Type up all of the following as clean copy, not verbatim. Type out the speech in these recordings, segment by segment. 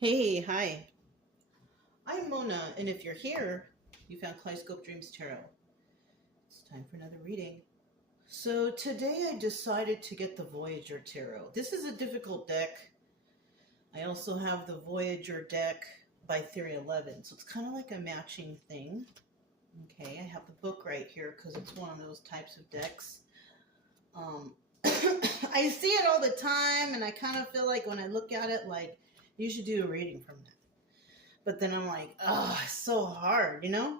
Hey, hi. I'm Mona, and if you're here, you found Kaleidoscope Dreams Tarot. It's time for another reading. So today I decided to get the Voyager Tarot. This is a difficult deck. I also have the Voyager deck by Theory 11, so it's kind of like a matching thing. Okay, I have the book right here because it's one of those types of decks. I see it all the time, and I kind of feel like when I look at it, like, you should do a reading from it. But then I'm like, oh, it's so hard, you know?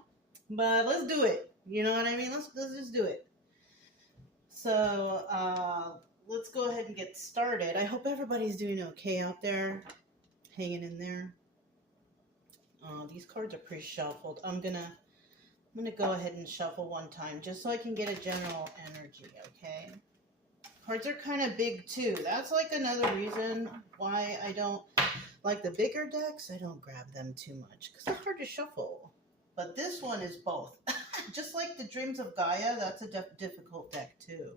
But let's do it. You know what I mean? Let's just do it. So let's go ahead and get started. I hope everybody's doing okay out there, hanging in there. These cards are pre-shuffled. I'm gonna go ahead and shuffle one time just so I can get a general energy. Okay. Cards are kind of big too. That's like another reason why I don't like the bigger decks. I don't grab them too much because they're hard to shuffle. But this one is both. Just like the Dreams of Gaia, that's a difficult deck too.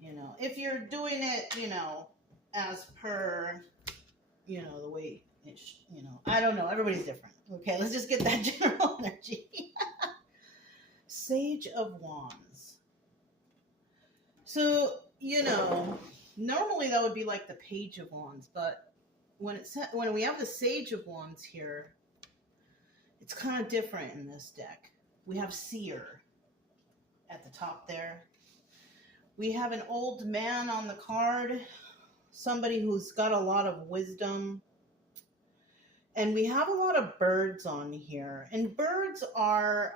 You know, if you're doing it, as per, the way it's, I don't know. Everybody's different. Okay, let's just get that general energy. Sage of Wands. So, normally that would be like the Page of Wands, but when we have the Sage of Wands here, it's kind of different in this deck. We have Seer at the top there. We have an old man on the card, somebody who's got a lot of wisdom. And we have a lot of birds on here. And birds are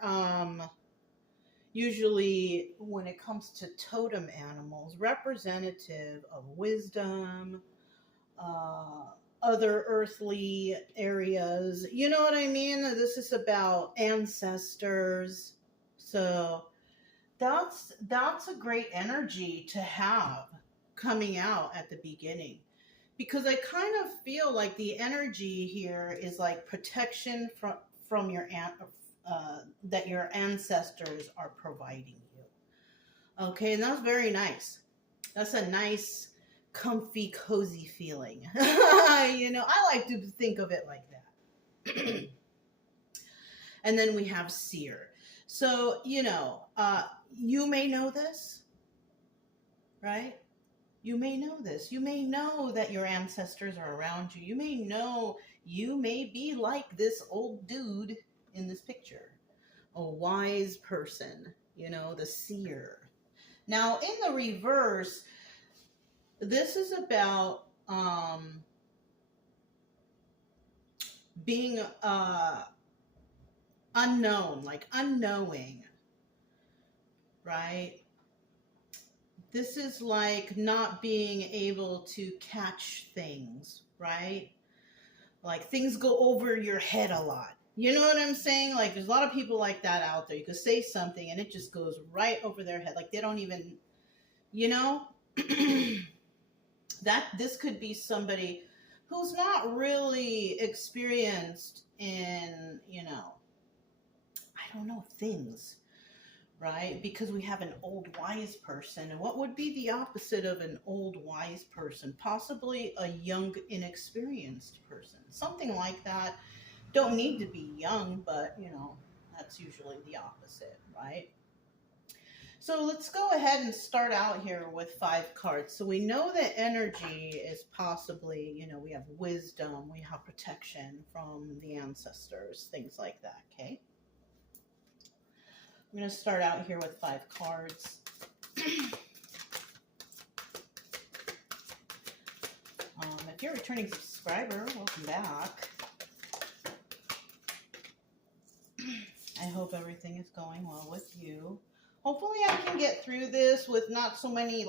usually, when it comes to totem animals, representative of wisdom, other earthly areas. You know what I mean? This is about ancestors. So that's a great energy to have coming out at the beginning, because I kind of feel like the energy here is like protection from your that your ancestors are providing you. Okay, and that's very nice. That's a nice, comfy, cozy feeling. I like to think of it like that. And then we have Seer. So, you may know this, right? You may know this. You may know that your ancestors are around you. You may be like this old dude in this picture, a wise person, the seer. Now, in the reverse, this is about being unknown, like unknowing, right? This is like not being able to catch things, right? Like things go over your head a lot. You know what I'm saying? Like there's a lot of people like that out there. You could say something and it just goes right over their head. Like they don't even, that this could be somebody who's not really experienced in, I don't know, things, right? Because we have an old wise person. And what would be the opposite of an old wise person? Possibly a young, inexperienced person. Something like that. Don't need to be young, but, that's usually the opposite, right? So let's go ahead and start out here with 5 cards. So we know that energy is possibly, we have wisdom, we have protection from the ancestors, things like that, okay? I'm going to start out here with 5 cards. If you're a returning subscriber, welcome back. I hope everything is going well with you. Hopefully I can get through this with not so many,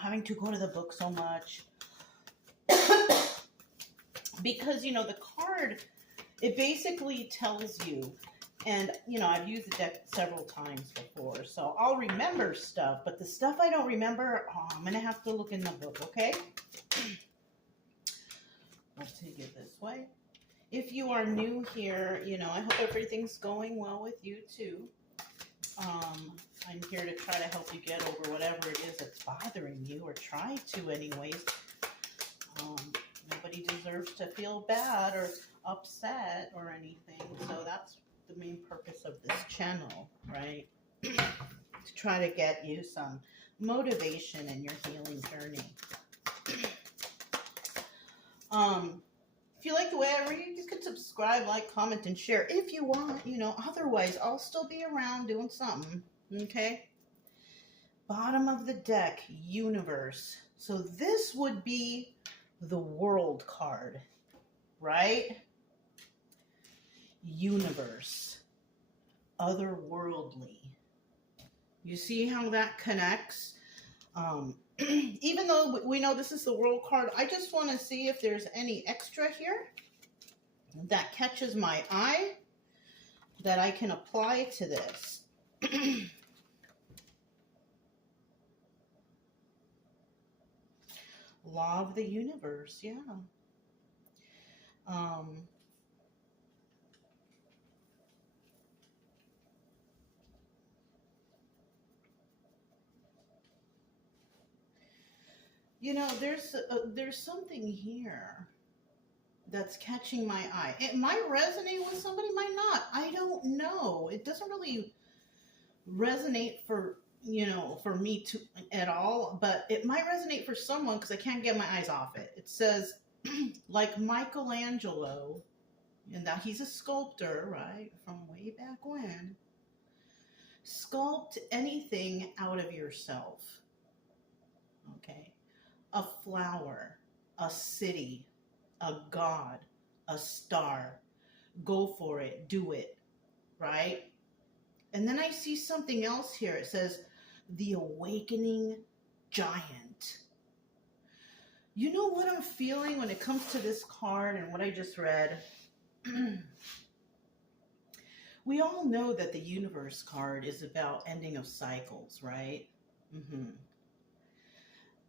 having to go to the book so much. Because, the card, it basically tells you, and, I've used the deck several times before, so I'll remember stuff, but the stuff I don't remember, I'm going to have to look in the book, okay? Let's take it this way. If you are new here, I hope everything's going well with you, too. I'm here to try to help you get over whatever it is that's bothering you, or try to anyways. Nobody deserves deserve to feel bad or upset or anything. So that's the main purpose of this channel, right? To try to get you some motivation in your healing journey. If you like the way I read, you can subscribe, like, comment, and share if you want. You know, otherwise, I'll still be around doing something. Okay? Bottom of the deck, universe. So this would be the world card, right? Universe. Otherworldly. You see how that connects? Even though we know this is the world card, I just want to see if there's any extra here that catches my eye that I can apply to this. Law of the universe, yeah. You know, there's something here that's catching my eye. It might resonate with somebody, might not. I don't know. It doesn't really resonate for, you know, for me to at all, but it might resonate for someone because I can't get my eyes off it. It says, like Michelangelo, and that he's a sculptor, right, from way back when. Sculpt anything out of yourself. Okay. A flower, a city, a god, a star. Go for it. Do it. Right? And then I see something else here. It says, the awakening giant. You know what I'm feeling when it comes to this card and what I just read? We all know that the universe card is about ending of cycles, right?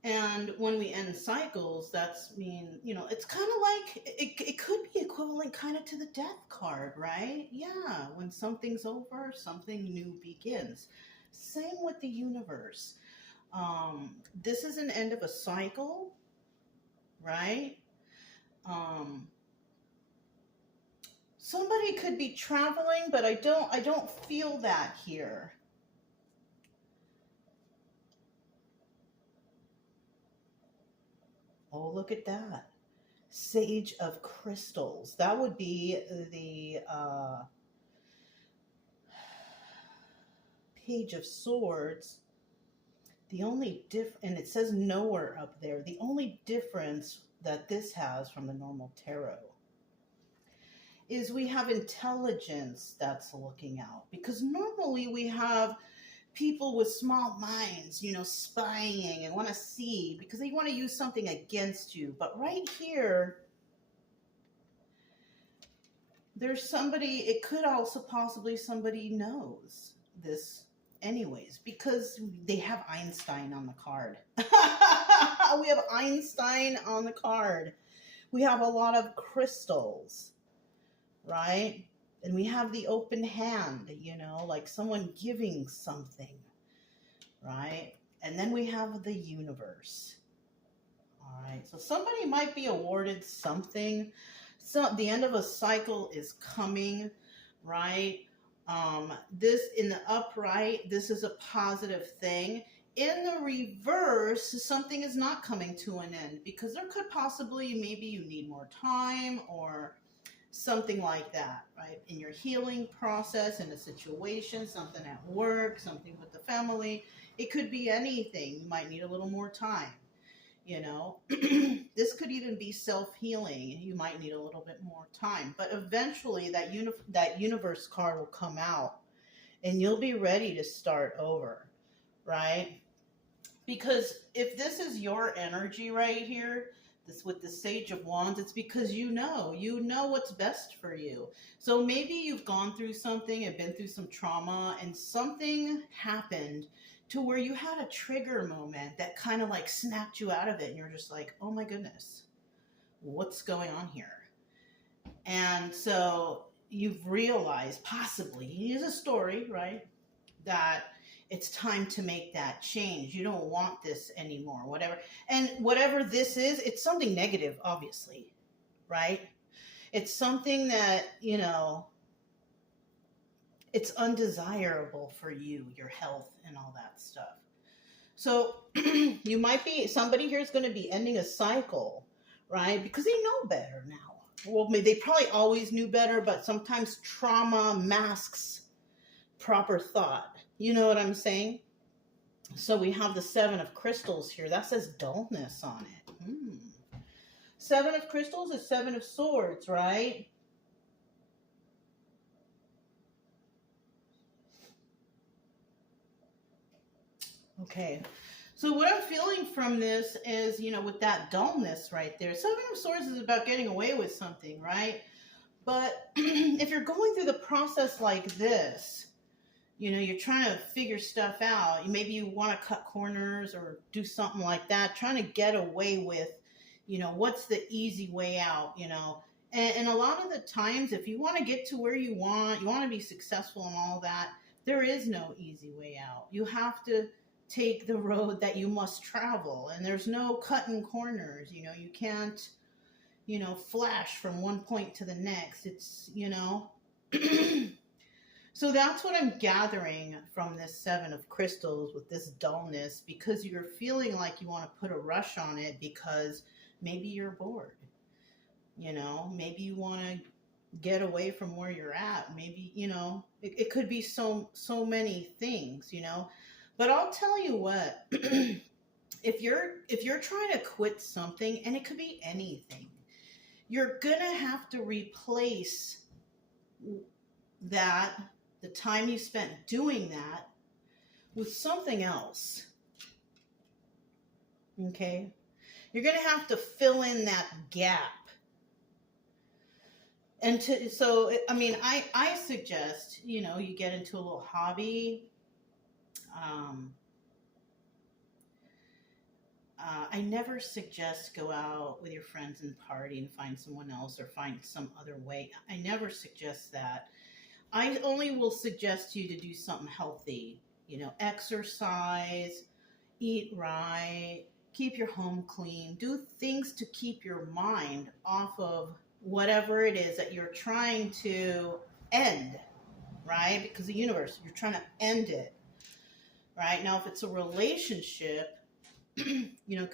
And when we end cycles, that's mean, you know, it's kind of like, it could be equivalent kind of to the death card, right? Yeah, when something's over, something new begins. Same with the universe. This is an end of a cycle, right? Somebody could be traveling, but I don't feel that here. Oh, look at that. Sage of Crystals. That would be the Page of Swords. The only and it says nowhere up there. The only difference that this has from the normal tarot is we have intelligence that's looking out. Because normally we have people with small minds, you know, spying and want to see because they want to use something against you. But right here, there's somebody, it could also possibly somebody knows this anyways, because they have Einstein on the card. We have Einstein on the card. We have a lot of crystals, right? And we have the open hand, you know, like someone giving something, right? And then we have the universe. All right, so somebody might be awarded something. So the end of a cycle is coming, right? This in the upright, this is a positive thing. In the reverse, something is not coming to an end because there could possibly, maybe you need more time or something like that, right? In your healing process, in a situation, something at work, something with the family. It could be anything. You might need a little more time, you know. This could even be self-healing. You might need a little bit more time. But eventually that universe card will come out and you'll be ready to start over, right? Because if this is your energy right here, this with the Sage of Wands, it's because you know what's best for you. So maybe you've gone through something and been through some trauma and something happened to where you had a trigger moment that kind of like snapped you out of it and you're just like, oh my goodness, what's going on here? And so you've realized possibly, here's a story, right, that it's time to make that change. You don't want this anymore, whatever. And whatever this is, it's something negative, obviously, right? It's something that, it's undesirable for you, your health and all that stuff. So you might be, somebody here is going to be ending a cycle, right? Because they know better now. Well, maybe they probably always knew better, but sometimes trauma masks proper thought. You know what I'm saying? So we have the Seven of Crystals here. That says dullness on it. Seven of Crystals is Seven of Swords, right? Okay. So what I'm feeling from this is, with that dullness right there, Seven of Swords is about getting away with something, right? But if you're going through the process like this, you're trying to figure stuff out. Maybe you want to cut corners or do something like that, trying to get away with, what's the easy way out, And a lot of the times, if you want to get to where you want to be successful and all that, there is no easy way out. You have to take the road that you must travel, and there's no cutting corners. You can't, flash from one point to the next. It's, So that's what I'm gathering from this Seven of Crystals with this dullness, because you're feeling like you want to put a rush on it because maybe you're bored. Maybe you want to get away from where you're at. Maybe, it could be so many things, But I'll tell you what, if you're trying to quit something, and it could be anything, you're going to have to replace that, the time you spent doing that, with something else. Okay? You're going to have to fill in that gap. And I suggest, you get into a little hobby. I never suggest go out with your friends and party and find someone else or find some other way. I never suggest that. I only will suggest you to do something healthy, exercise, eat right, keep your home clean, do things to keep your mind off of whatever it is that you're trying to end, right? Because the universe, you're trying to end it, right? Now, if it's a relationship,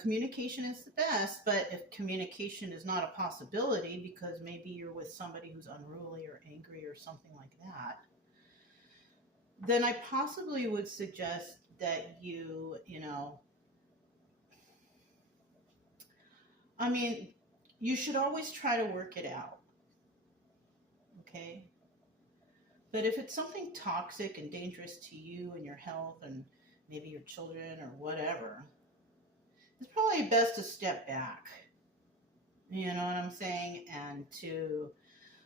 communication is the best, but if communication is not a possibility because maybe you're with somebody who's unruly or angry or something like that, then I possibly would suggest that you should always try to work it out, okay? But if it's something toxic and dangerous to you and your health and maybe your children or whatever, it's probably best to step back, you know what I'm saying, and to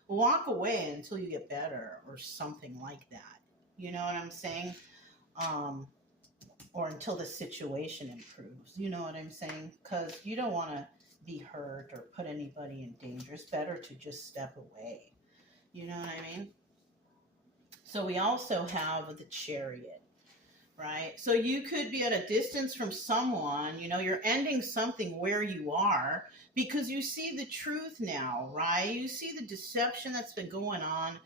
walk away until you get better or something like that, you know what I'm saying, or until the situation improves, you know what I'm saying, because you don't want to be hurt or put anybody in danger. It's better to just step away, you know what I mean. So we also have the Chariot, right? So you could be at a distance from someone, you're ending something where you are because you see the truth now, right? You see the deception that's been going on.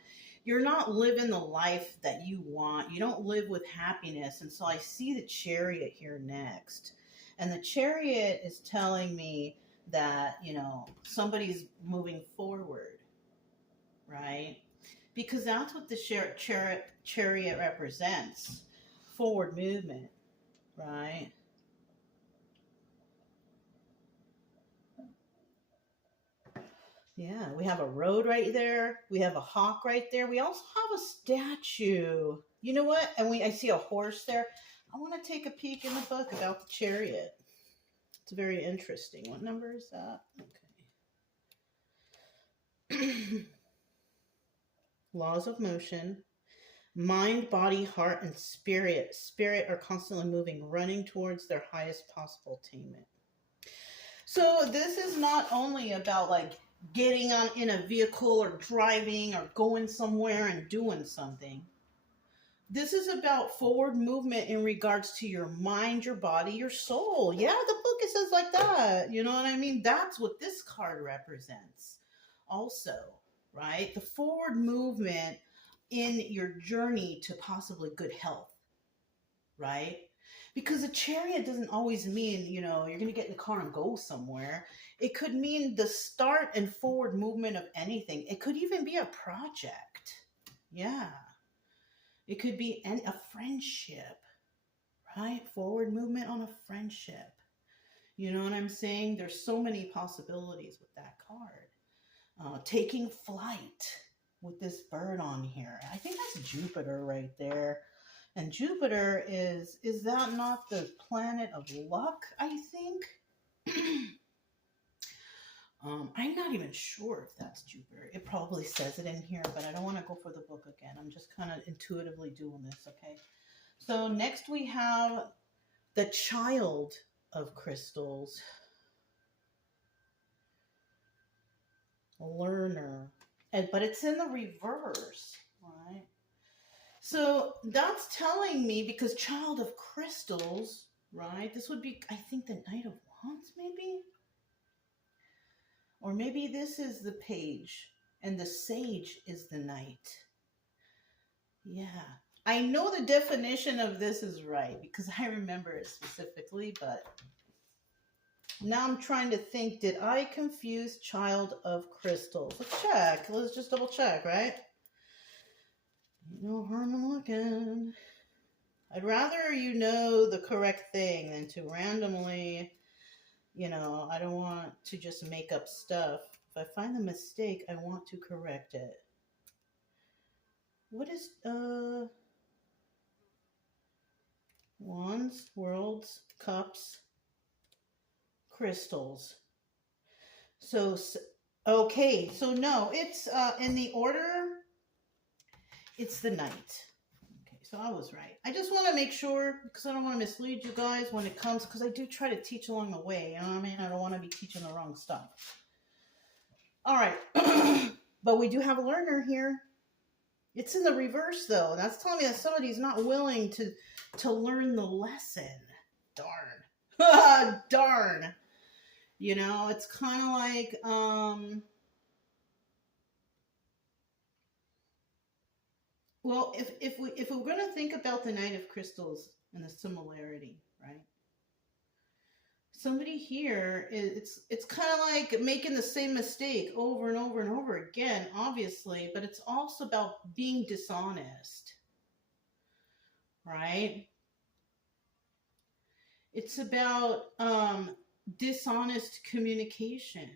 You're not living the life that you want. You don't live with happiness. And so I see the Chariot here next. And the Chariot is telling me that, somebody's moving forward, right? Because that's what the Chariot represents. Forward movement, right? Yeah, we have a road right there. We have a hawk right there. We also have a statue. You know what? And I see a horse there. I want to take a peek in the book about the Chariot. It's very interesting. What number is that? Okay. Laws of motion. Mind, body, heart, and spirit are constantly moving, running towards their highest possible attainment. So this is not only about like getting on in a vehicle or driving or going somewhere and doing something. This is about forward movement in regards to your mind, your body, your soul. Yeah, the book, it says like that. You know what I mean? That's what this card represents. also, right? The forward movement in your journey to possibly good health, right? Because a chariot doesn't always mean, you know, you're going to get in the car and go somewhere. It could mean the start and forward movement of anything. It could even be a project. Yeah. It could be a friendship, right? Forward movement on a friendship. You know what I'm saying? There's so many possibilities with that card. Taking flight with this bird on here. I think that's Jupiter right there. And Jupiter is that not the planet of luck, I think? I'm not even sure if that's Jupiter. It probably says it in here, but I don't want to go for the book again. I'm just kind of intuitively doing this, okay? So next we have the child of crystals. Learner. But it's in the reverse, right? So that's telling me, because child of crystals, right? This would be, I think, the Knight of Wands, maybe? Or maybe this is the page and the sage is the knight. Yeah. I know the definition of this is right because I remember it specifically, but now I'm trying to think, did I confuse child of crystals? Let's check. Let's just double check, right? No harm in looking. I'd rather you know the correct thing than to randomly, you know, I don't want to just make up stuff. If I find the mistake, I want to correct it. What is, wands, worlds, cups, crystals. So, okay, so no, it's in the order, it's the knight. Okay, so I was right. I just want to make sure, because I don't want to mislead you guys when it comes, because I do try to teach along the way, you know what I mean? I don't want to be teaching the wrong stuff. All right, but we do have a learner here. It's in the reverse, though. That's telling me that somebody's not willing to learn the lesson. Darn. Darn. You know, it's kind of like, well, if we're going to think about the Knight of Crystals and the similarity, right? Somebody here, it's kind of like making the same mistake over and over and over again, obviously, but it's also about being dishonest, right? It's about dishonest communication.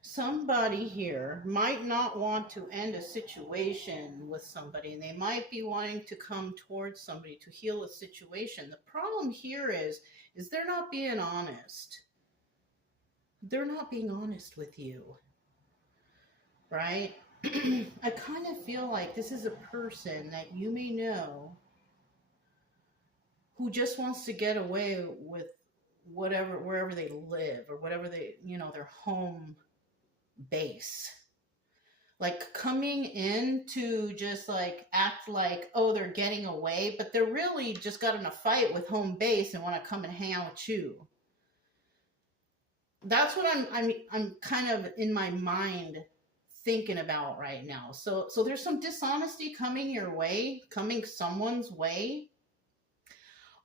Somebody here might not want to end a situation with somebody, and they might be wanting to come towards somebody to heal a situation. The problem here is they're not being honest. They're not being honest with you, right? I kind of feel like this is a person that you may know who just wants to get away with wherever they live, or whatever they, you know, their home base. Like coming in to just like act like, oh, they're getting away, but they're really just got in a fight with home base and want to come and hang out with you. That's what I'm kind of in my mind thinking about right now. So there's some dishonesty coming your way, coming someone's way.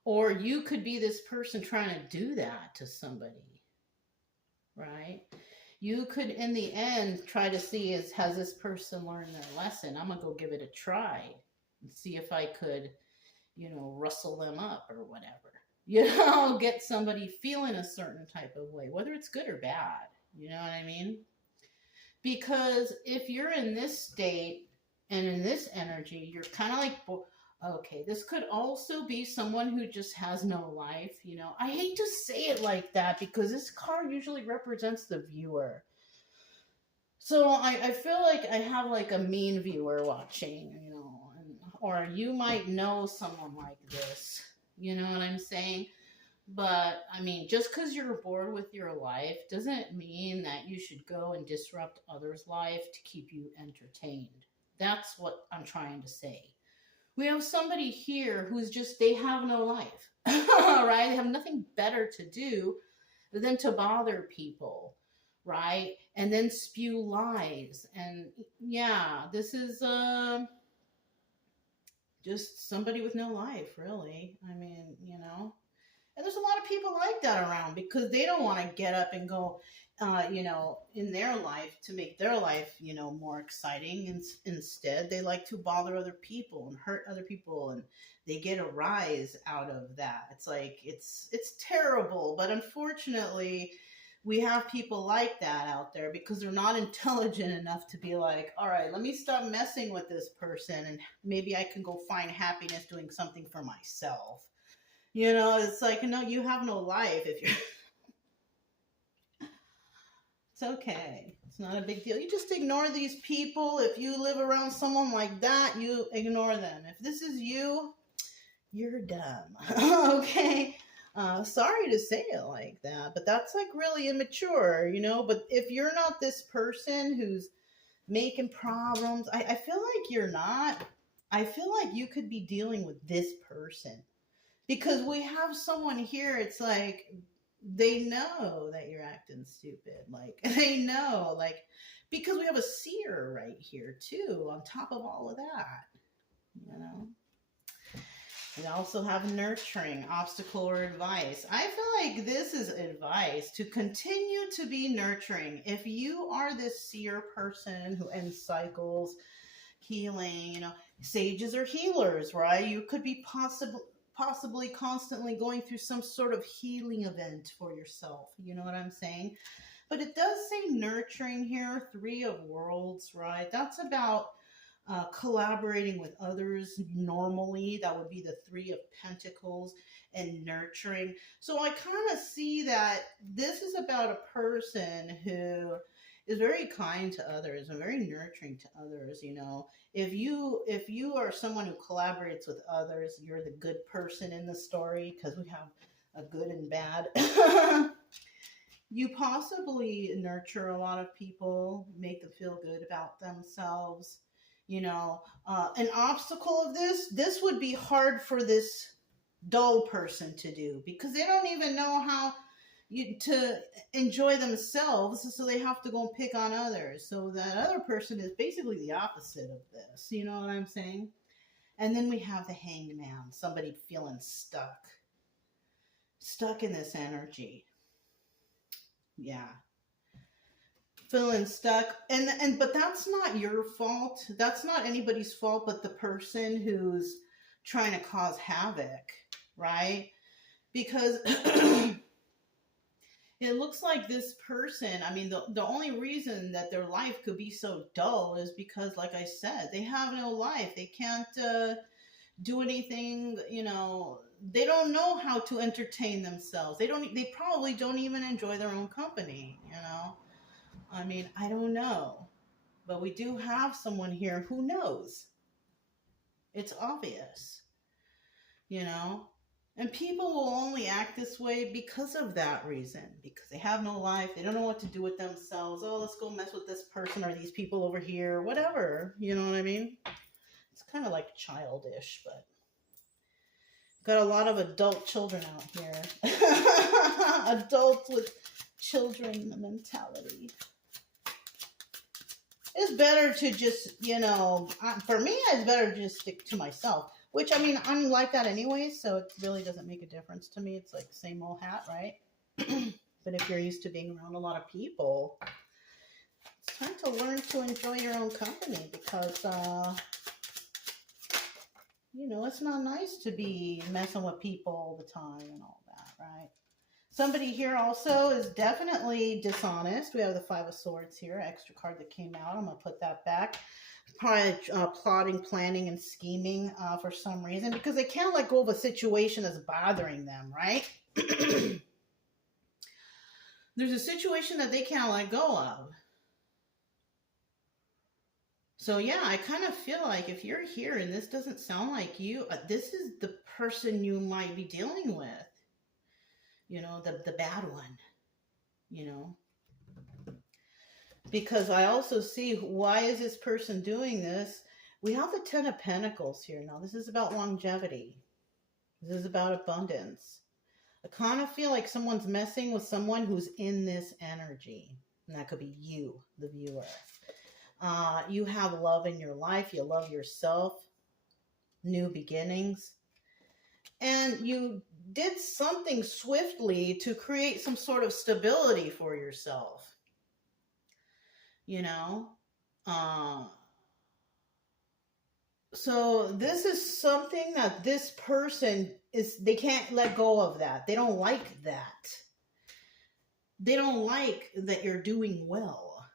Or you could be this person trying to do that to somebody, right? You could, in the end, try to see, has this person learned their lesson? I'm going to go give it a try and see if I could, you know, rustle them up or whatever. You know, get somebody feeling a certain type of way, whether it's good or bad. You know what I mean? Because if you're in this state and in this energy, you're kind of like, okay, this could also be someone who just has no life, you know. I hate to say it like that because this card usually represents the viewer. So I feel like I have like a mean viewer watching, you know, or you might know someone like this, you know what I'm saying? But, I mean, just because you're bored with your life doesn't mean that you should go and disrupt others' life to keep you entertained. That's what I'm trying to say. We have somebody here who's just, they have no life, right? They have nothing better to do than to bother people, right? And then spew lies. And yeah, this is just somebody with no life, really. I mean, and there's a lot of people like that around because they don't want to get up and go, in their life to make their life, more exciting. And instead, they like to bother other people and hurt other people, and they get a rise out of that. It's like it's terrible, but unfortunately, we have people like that out there because they're not intelligent enough to be like, all right, let me stop messing with this person, and maybe I can go find happiness doing something for myself. It's like, no, you have no life if you're. It's okay. It's not a big deal. You just ignore these people. If you live around someone like that, you ignore them. If this is you, you're dumb. Okay? Sorry to say it like that, but that's like really immature, But if you're not this person who's making problems, I feel like you're not. I feel like you could be dealing with this person. Because we have someone here, it's like they know that you're acting stupid. Like, they know, like, because we have a seer right here, too, on top of all of that. We also have nurturing, obstacle, or advice. I feel like this is advice to continue to be nurturing. If you are this seer person who ends cycles, healing, sages are healers, right? You could be possibly constantly going through some sort of healing event for yourself. You know what I'm saying? But it does say nurturing here, 3 of Worlds, right? That's about collaborating with others normally. That would be the 3 of Pentacles and nurturing. So I kind of see that this is about a person who is very kind to others and very nurturing to others. If you are someone who collaborates with others, you're the good person in the story, because we have a good and bad. You possibly nurture a lot of people, make them feel good about themselves. An obstacle of this would be hard for this dull person to do, because they don't even know how to enjoy themselves, so they have to go and pick on others. So that other person is basically the opposite of this. You know what I'm saying? And then we have the Hanged Man, somebody feeling stuck in this energy. Yeah. Feeling stuck. But that's not your fault. That's not anybody's fault but the person who's trying to cause havoc, right? Because it looks like this person, I mean, the only reason that their life could be so dull is because, like I said, they have no life. They can't do anything, they don't know how to entertain themselves. They probably don't even enjoy their own company, I mean, I don't know. But we do have someone here who knows. It's obvious, And people will only act this way because of that reason. Because they have no life. They don't know what to do with themselves. Oh, let's go mess with this person or these people over here. Whatever. You know what I mean? It's kind of like childish, but got a lot of adult children out here. Adults with children mentality. It's better to just, for me, it's better to just stick to myself. Which, I mean, I'm like that anyway, so it really doesn't make a difference to me. It's like same old hat, right? But if you're used to being around a lot of people, it's time to learn to enjoy your own company, because, it's not nice to be messing with people all the time and all that, right? Somebody here also is definitely dishonest. We have the 5 of Swords here, extra card that came out. I'm going to put that back. Probably plotting, planning, and scheming for some reason, because they can't let go of a situation that's bothering them, right? There's a situation that they can't let go of. So yeah, I kind of feel like if you're here and this doesn't sound like you, this is the person you might be dealing with. The bad one, Because I also see, why is this person doing this? We have the 10 of Pentacles here. Now, this is about longevity. This is about abundance. I kind of feel like someone's messing with someone who's in this energy. And that could be you, the viewer. You have love in your life. You love yourself. New beginnings. And you did something swiftly to create some sort of stability for yourself. You know? So this is something that this person is, they can't let go of that. They don't like that. They don't like that you're doing well.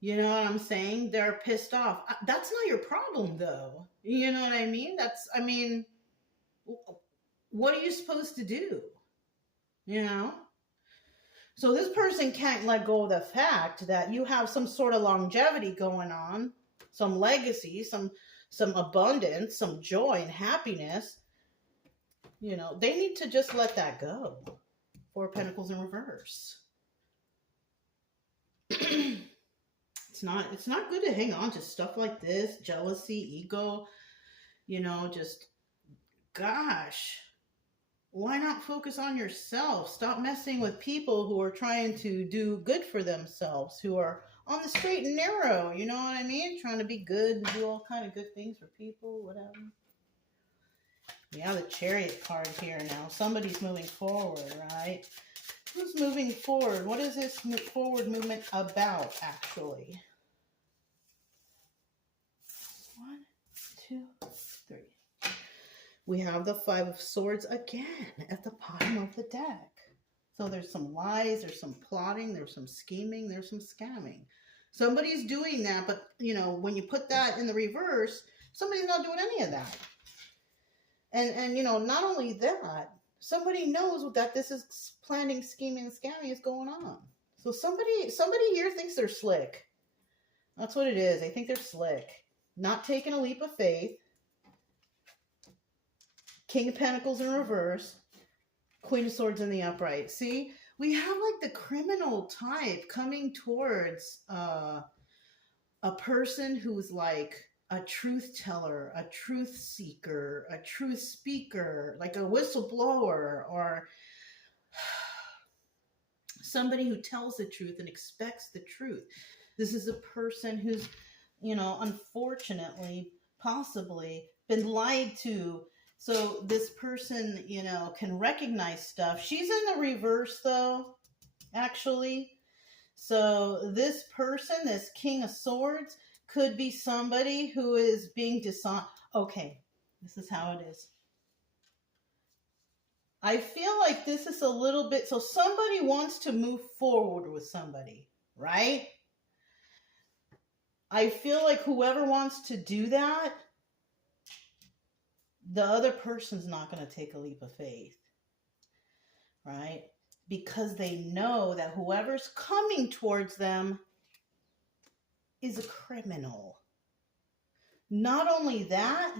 You know what I'm saying? They're pissed off. That's not your problem, though. You know what I mean? I mean, what are you supposed to do? You know? So this person can't let go of the fact that you have some sort of longevity going on, some legacy, some abundance, some joy and happiness. You know, they need to just let that go. Four of Pentacles in reverse. It's not good to hang on to stuff like this, jealousy, ego, you know, just, gosh, why not focus on yourself? Stop messing with people who are trying to do good for themselves, who are on the straight and narrow, you know what I mean? Trying to be good and do all kind of good things for people, whatever. We have the Chariot card here now. Somebody's moving forward, right? Who's moving forward? What is this forward movement about, actually? 1, 2, 3. We have the Five of Swords again at the bottom of the deck. So there's some lies, there's some plotting, there's some scheming, there's some scamming. Somebody's doing that, but, you know, when you put that in the reverse, somebody's not doing any of that. And you know, not only that, somebody knows that this is planning, scheming, and scamming is going on. So somebody here thinks they're slick. That's what it is. They think they're slick. Not taking a leap of faith. King of Pentacles in reverse. Queen of Swords in the upright. See, we have like the criminal type coming towards a person who's like a truth teller, a truth seeker, a truth speaker, like a whistleblower, or somebody who tells the truth and expects the truth. This is a person who's, you know, unfortunately, possibly been lied to. So this person, you know, can recognize stuff. She's in the reverse, though, actually. So this person, this King of Swords, could be somebody who is being dishonest. Okay, this is how it is. I feel like this is a little bit, so somebody wants to move forward with somebody, right? I feel like whoever wants to do that, the other person's not going to take a leap of faith, right? Because they know that whoever's coming towards them is a criminal. Not only that,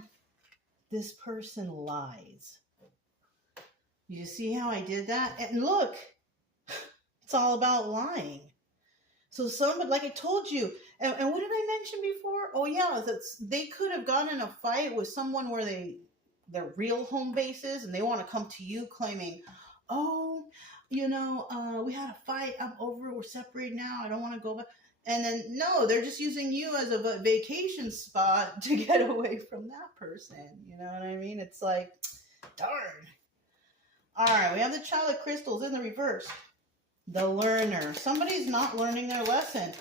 this person lies. You see how I did that? And look, it's all about lying. So somebody, like I told you, and what did I mention before? Oh yeah, they could have gotten in a fight with someone where their real home base is, and they want to come to you claiming, oh, you know, we had a fight, I'm over, we're separated now, I don't want to go back. And then, no, they're just using you as a vacation spot to get away from that person. You know what I mean? It's like, darn. All right, we have the Child of Crystals in the reverse. The learner. Somebody's not learning their lesson.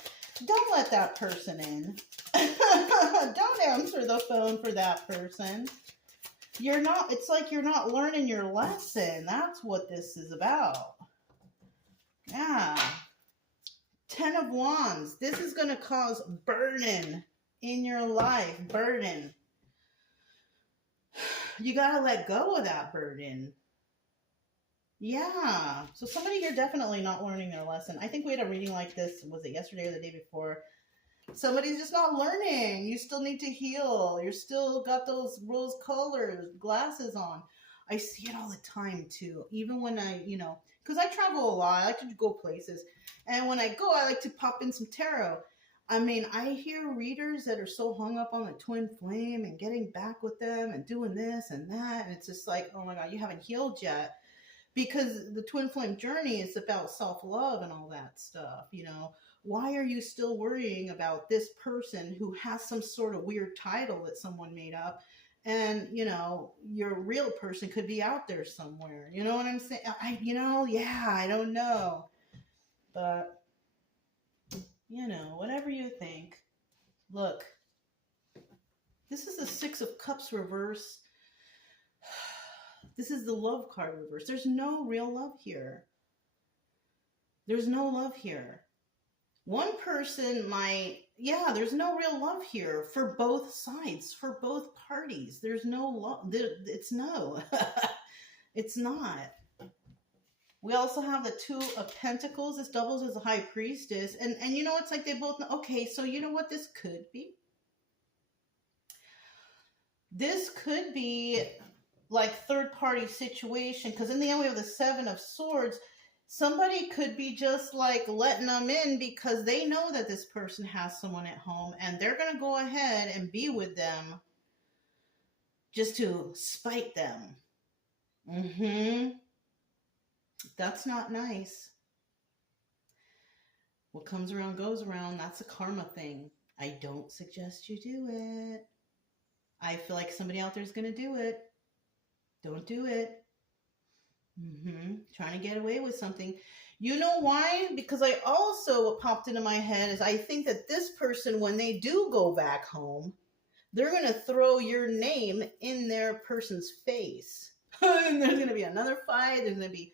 Don't let that person in. Don't answer the phone for that person. It's like you're not learning your lesson. That's what this is about. Yeah. 10 of Wands. This is going to cause burden in your life. Burden. You got to let go of that burden. Yeah. So somebody here definitely not learning their lesson. I think we had a reading like this. Was it yesterday or the day before? Somebody's just not learning. You still need to heal. You're still got those rose colors glasses on. I see it all the time too. Even when I, you know, because I travel a lot. I like to go places. And when I go, I like to pop in some tarot. I mean, I hear readers that are so hung up on the twin flame and getting back with them and doing this and that. And it's just like, oh my God, you haven't healed yet. because the twin flame journey is about self-love and all that stuff. Why are you still worrying about this person who has some sort of weird title that someone made up? And your real person could be out there somewhere. You know what I'm saying? I don't know, but whatever you think. Look, this is the Six of Cups reverse. This is the love card reverse. There's no real love here. There's no love here. One person there's no real love here for both sides, for both parties. There's no love. It's no. It's not. We also have the Two of Pentacles. This doubles as a High Priestess. And it's like they both know. Okay, so you know what this could be? This could be like third party situation, because in the end we have the Seven of Swords. Somebody could be just like letting them in because they know that this person has someone at home and they're going to go ahead and be with them just to spite them. That's not nice. What comes around goes around. That's a karma thing. I don't suggest you do it. I feel like somebody out there is going to do it. Don't do it. Trying to get away with something. You know why? Because what popped into my head is I think that this person, when they do go back home, they're going to throw your name in their person's face. And there's going to be another fight. There's going to be,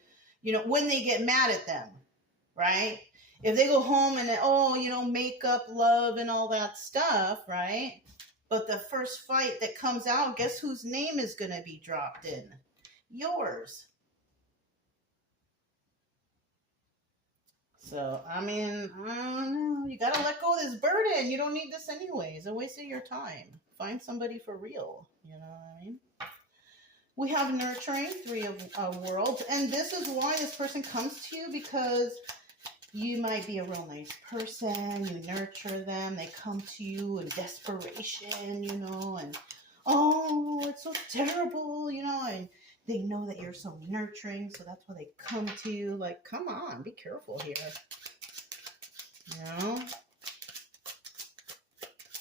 when they get mad at them, right? If they go home and, make up, love, and all that stuff, right? But the first fight that comes out, guess whose name is going to be dropped in? Yours. So, I don't know. You got to let go of this burden. You don't need this anyways. It's a waste of your time. Find somebody for real. You know what I mean? We have nurturing, Three of Worlds. And this is why this person comes to you, because you might be a real nice person. You nurture them. They come to you in desperation, and, it's so terrible, and they know that you're so nurturing, so that's why they come to you. Like, come on, be careful here.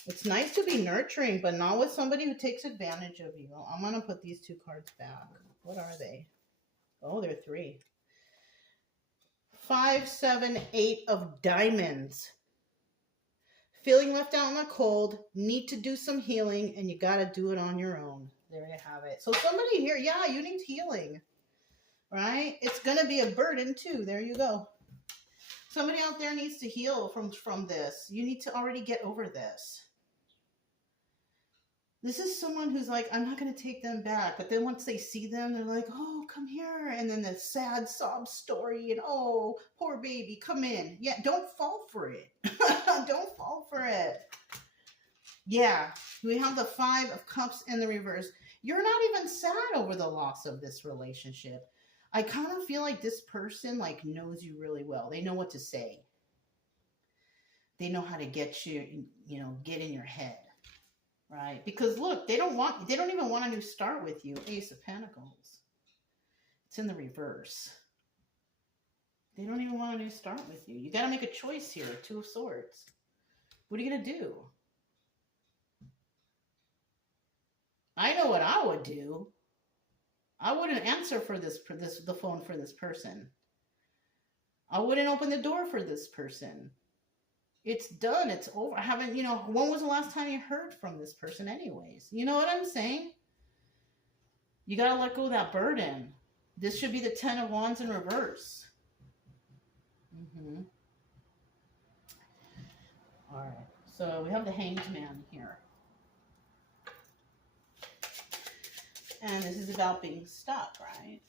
It's nice to be nurturing, but not with somebody who takes advantage of you. I'm going to put these two cards back. What are they? Oh, they're 3. 5, 7, 8 of Diamonds. Feeling left out in the cold, need to do some healing, and you got to do it on your own. There you have it. So somebody here, you need healing, right? It's going to be a burden too. There you go. Somebody out there needs to heal from this. You need to already get over this. This is someone who's like, I'm not going to take them back. But then once they see them, they're like, oh, come here. And then the sad sob story and, oh, poor baby, come in. Yeah, don't fall for it. Don't fall for it. Yeah, we have the 5 of Cups in the reverse. You're not even sad over the loss of this relationship. I kind of feel like this person knows you really well. They know what to say. They know how to get you, get in your head, right? Because look, they don't even want a new start with you. Ace of Pentacles. It's in the reverse. They don't even want a new start with you. You got to make a choice here. 2 of Swords. What are you going to do? I know what I would do. I wouldn't answer the phone for this person. I wouldn't open the door for this person. It's done. It's over. I haven't, when was the last time you heard from this person anyways? You know what I'm saying? You got to let go of that burden. This should be the 10 of Wands in reverse. All right. So we have the Hanged Man here. And this is about being stuck, right?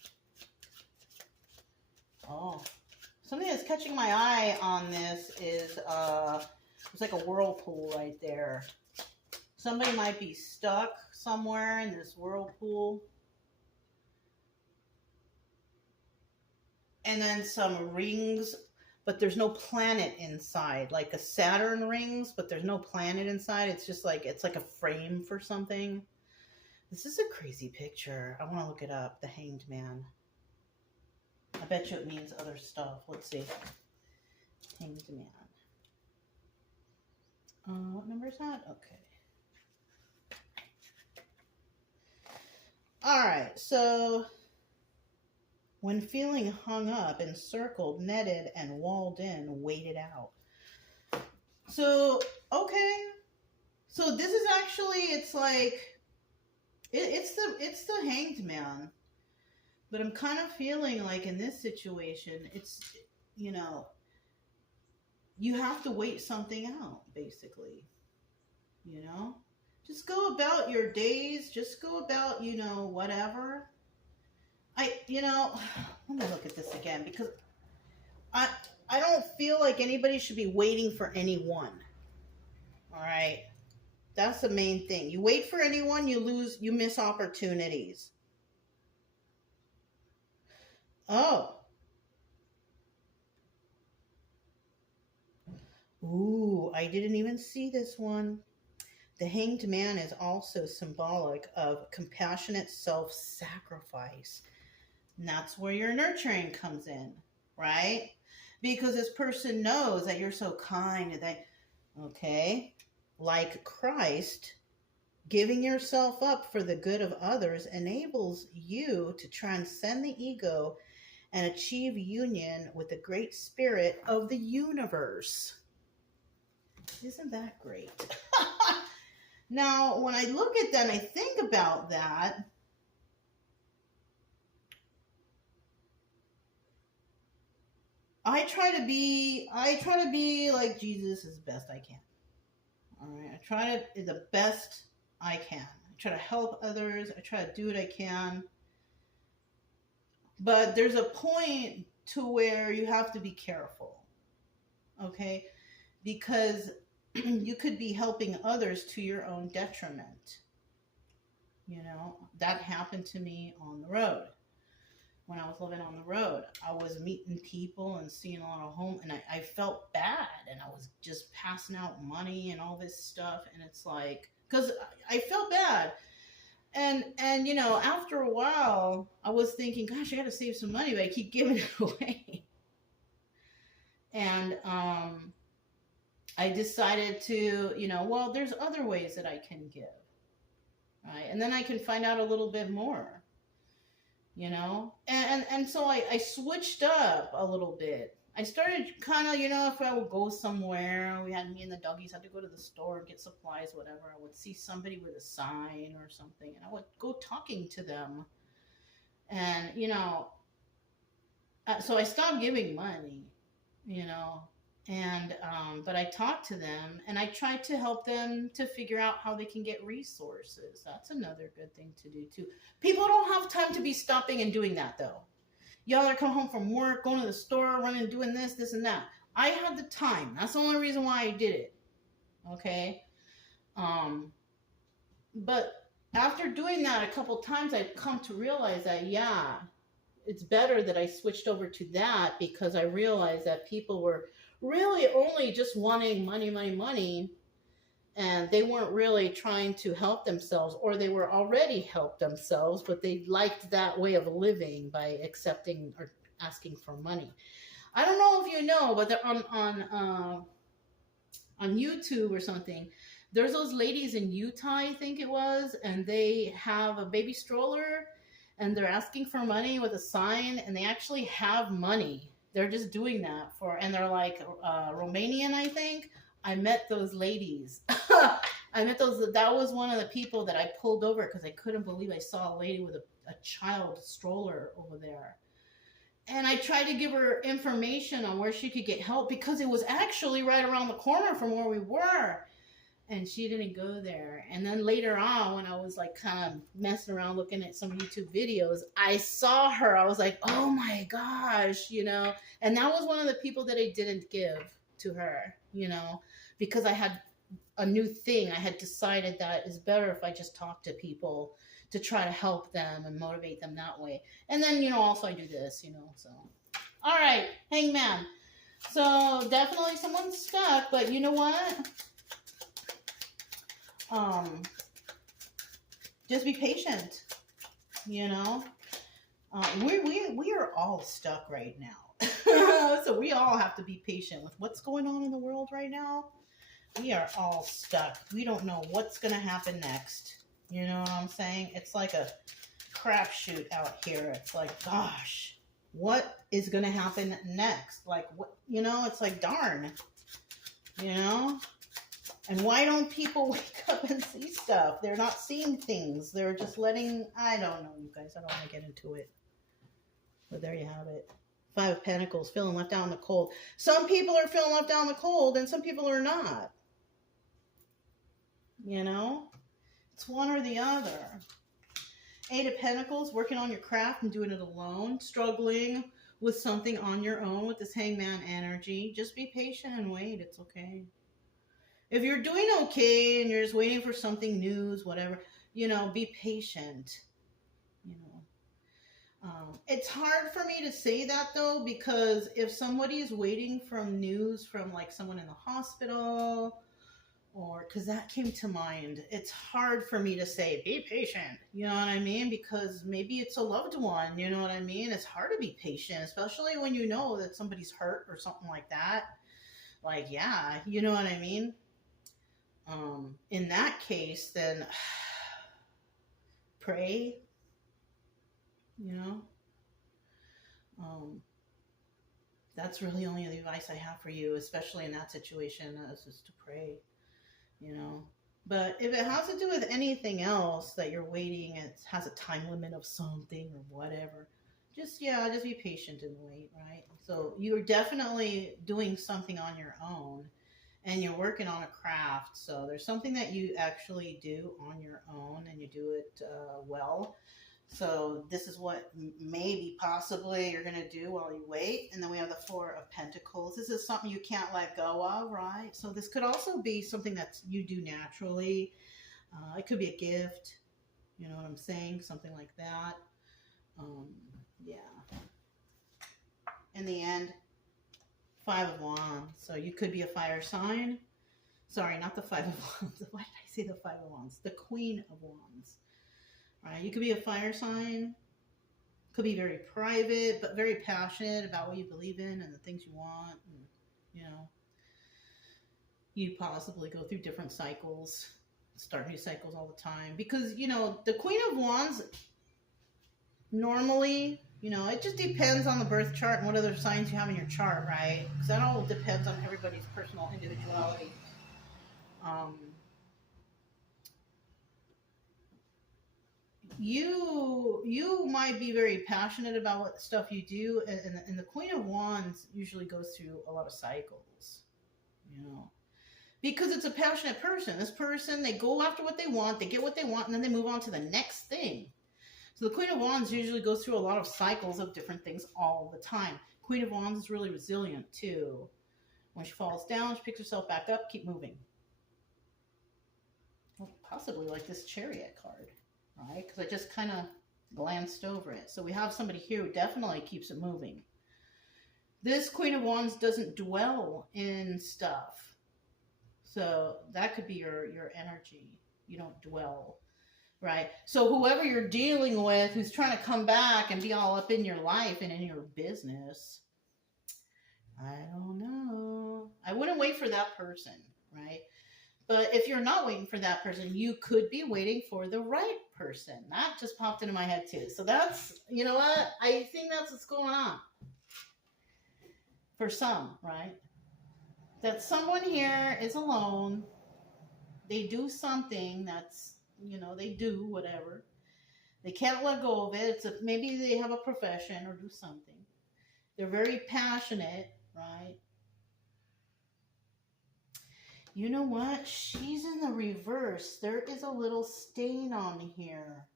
Oh. Something that's catching my eye on this is, it's like a whirlpool right there. Somebody might be stuck somewhere in this whirlpool. And then some rings, but there's no planet inside. Like a Saturn rings, but there's no planet inside. It's just like, it's like a frame for something. This is a crazy picture. I want to look it up. The Hanged Man. I bet you it means other stuff. Let's see. Hanged Man. What number is that? Okay. Alright, so when feeling hung up, encircled, netted, and walled in, wait it out. So, okay. So this is actually, it's like, it's the Hanged Man. But I'm kind of feeling like in this situation, it's, you know, you have to wait something out, basically. You know? Just go about your days. Just go about, you know, whatever. Let me look at this again, because I don't feel like anybody should be waiting for anyone. All right? That's the main thing. You wait for anyone, you miss opportunities. Oh. Ooh, I didn't even see this one. The Hanged Man is also symbolic of compassionate self-sacrifice. And that's where your nurturing comes in, right? Because this person knows that you're so kind and okay, like Christ, giving yourself up for the good of others enables you to transcend the ego and achieve union with the great spirit of the universe. Isn't that great? Now, when I look at that and I think about that, I try to be like Jesus as best I can. All right, I try to be the best I can. I try to help others. I try to do what I can. But there's a point to where you have to be careful. Okay? Because you could be helping others to your own detriment. You know, that happened to me on the road. When I was living on the road, I was meeting people and seeing a lot of home, and I felt bad, and I was just passing out money and all this stuff, and it's like, because I felt bad, and you know, after a while, I was thinking, gosh, I got to save some money, but I keep giving it away, and I decided to, you know, well, there's other ways that I can give, right, and then I can find out a little bit more. You know, and so I switched up a little bit. I started kind of, you know, if I would go somewhere, me and the doggies had to go to the store, get supplies, whatever. I would see somebody with a sign or something, and I would go talking to them. And, you know, so I stopped giving money, you know, and, but I talked to them and I tried to help them to figure out how they can get resources. That's another good thing to do too. People don't have time to be stopping and doing that though. Y'all are coming home from work, going to the store, running, doing this and that. I had the time. That's the only reason why I did it. Okay. But after doing that a couple times, I've come to realize that, yeah, it's better that I switched over to that, because I realized that people were really only just wanting money, and they weren't really trying to help themselves, or they were already helped themselves, but they liked that way of living by accepting or asking for money. I don't know if you know, but they're on YouTube or something. There's those ladies in Utah, I think it was, and they have a baby stroller, and they're asking for money with a sign, and they actually have money. They're just doing that and they're like Romanian, I think. I met those ladies. That was one of the people that I pulled over because I couldn't believe I saw a lady with a child stroller over there. And I tried to give her information on where she could get help, because it was actually right around the corner from where we were. And she didn't go there. And then later on, when I was like kind of messing around looking at some YouTube videos, I saw her. I was like, oh my gosh, you know. And that was one of the people that I didn't give to her, you know, because I had a new thing. I had decided that it's better if I just talk to people to try to help them and motivate them that way. And then, you know, also I do this, you know, so. All right, Hangman. So definitely someone's stuck, but you know what? Just be patient, you know. We are all stuck right now. So we all have to be patient with what's going on in the world right now. We are all stuck. We don't know what's going to happen next. You know what I'm saying? It's like a crapshoot out here. It's like, gosh, what is going to happen next? Like, what, it's like, darn, you know? And why don't people wake up and see stuff? They're not seeing things. They're just letting, I don't know, you guys. I don't want to get into it. But there you have it. 5 of Pentacles, feeling left out in the cold. Some people are feeling left out in the cold, and some people are not. You know? It's one or the other. 8 of Pentacles, working on your craft and doing it alone. Struggling with something on your own with this Hangman energy. Just be patient and wait. It's okay. If you're doing okay and you're just waiting for something news, whatever, be patient. It's hard for me to say that though, because if somebody is waiting for news from like someone in the hospital, or because that came to mind, it's hard for me to say, be patient. You know what I mean? Because maybe it's a loved one. You know what I mean? It's hard to be patient, especially when you know that somebody's hurt or something like that. Like, yeah, you know what I mean? In that case, then pray, that's really only the advice I have for you, especially in that situation, is just to pray, But if it has to do with anything else that you're waiting, it has a time limit of something or whatever, just be patient and wait, right? So you're definitely doing something on your own. And you're working on a craft, so there's something that you actually do on your own, and you do it well. So this is what maybe, possibly, you're going to do while you wait. And then we have the 4 of Pentacles. This is something you can't let go of, right? So this could also be something that you do naturally. It could be a gift, you know what I'm saying? Something like that. Yeah. In the end, 5 of Wands. So you could be a fire sign. Sorry, not the 5 of Wands. Why did I say the 5 of Wands? The Queen of Wands. All right, you could be a fire sign. Could be very private, but very passionate about what you believe in and the things you want. And, you possibly go through different cycles, start new cycles all the time. Because, the Queen of Wands, normally, it just depends on the birth chart and what other signs you have in your chart, right? Because that all depends on everybody's personal individuality. You might be very passionate about what stuff you do, and the Queen of Wands usually goes through a lot of cycles, because it's a passionate person. This person, they go after what they want, they get what they want, and then they move on to the next thing. So the Queen of Wands usually goes through a lot of cycles of different things all the time. Queen of Wands is really resilient too. When she falls down, she picks herself back up, keep moving. Well, possibly like this Chariot card, right? Because I just kind of glanced over it. So we have somebody here who definitely keeps it moving. This Queen of Wands doesn't dwell in stuff. So that could be your energy. You don't dwell. Right? So whoever you're dealing with who's trying to come back and be all up in your life and in your business, I don't know. I wouldn't wait for that person, right? But if you're not waiting for that person, you could be waiting for the right person. That just popped into my head too. So that's, you know what? I think that's what's going on. For some, right? That someone here is alone. They do something that's, they do whatever. They can't let go of it. Maybe they have a profession or do something. They're very passionate, right? You know what? She's in the reverse. There is a little stain on here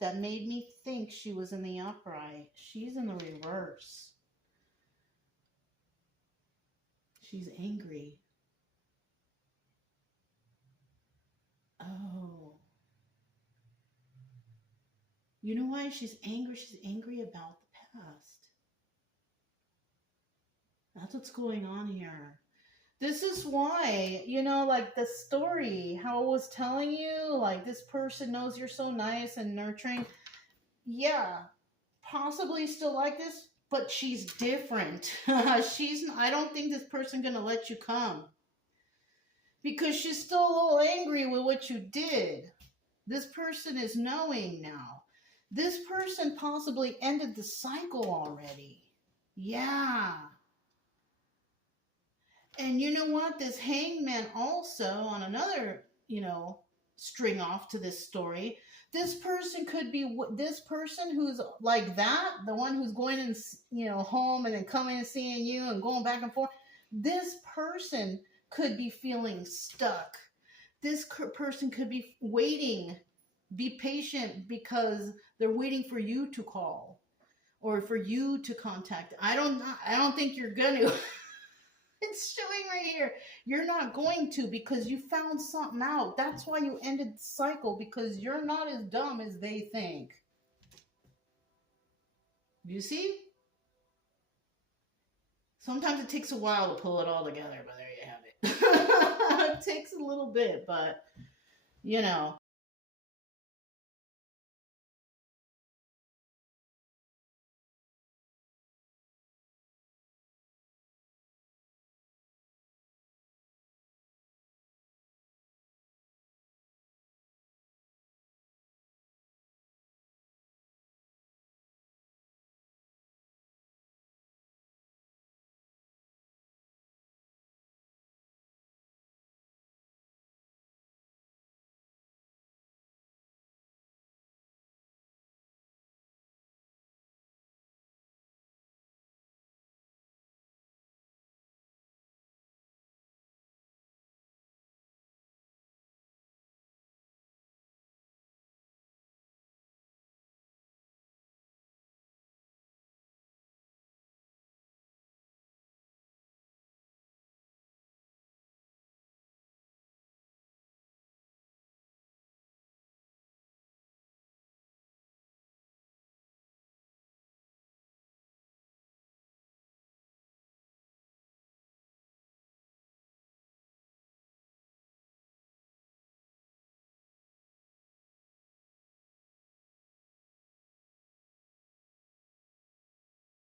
that made me think she was in the upright. She's in the reverse. She's angry. Oh. You know why she's angry? She's angry about the past. That's what's going on here. This is why, like the story, how I was telling you, like this person knows you're so nice and nurturing. Yeah, possibly still like this, but she's different. I don't think this person gonna let you come because she's still a little angry with what you did. This person is knowing now. This person possibly ended the cycle already. Yeah. And you know what? This hangman also, on another, string off to this story, this person could be this person who's like that, the one who's going and, home and then coming and seeing you and going back and forth. This person could be feeling stuck. This person could be waiting. Be patient because they're waiting for you to call or for you to contact. I don't think you're going to. It's showing right here. You're not going to because you found something out. That's why you ended the cycle, because you're not as dumb as they think. You see? Sometimes it takes a while to pull it all together, but there you have it. It takes a little bit, but,